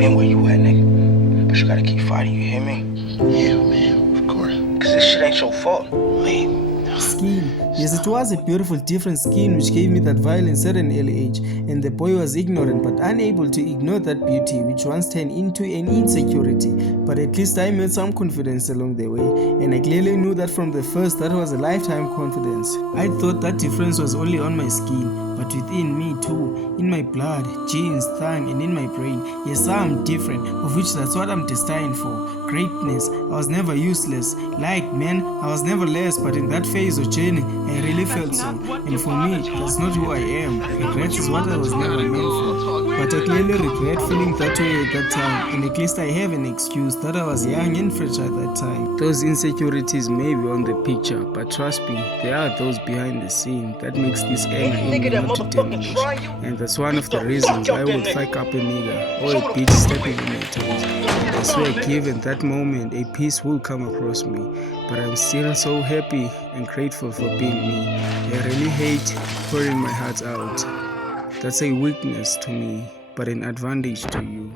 been where you at, nigga. But you gotta keep fighting, you hear me? Yeah, man, of course. Cause this shit ain't your fault. Man. Skin. Yes, it was a beautiful different skin which gave me that violence at an early age, and the boy was ignorant but unable to ignore that beauty which once turned into an insecurity. But at least I made some confidence along the way, and I clearly knew that from the first that was a lifetime confidence. I thought that difference was only on my skin, but within me too, in my blood, genes, tongue, and in my brain. Yes, I'm different, of which that's what I'm destined for. Greatness. I was never useless. Like, man, I was never less, but in that phase of journey, I really felt so. And for me, that's not who I am. Regret is what I was never meant for. But I clearly regret feeling that way at that time, and at least I have an excuse that I was young and fragile at that time. Those insecurities may be on the picture, but trust me, there are those behind the scene that makes this anger in me not to diminish. And that's one of the reasons I would fuck up a nigga or a bitch stepping on my toes. I swear, given that moment, a peace will come across me. But I'm still so happy and grateful for being me. I really hate pouring my heart out. That's a weakness to me, but an advantage to you.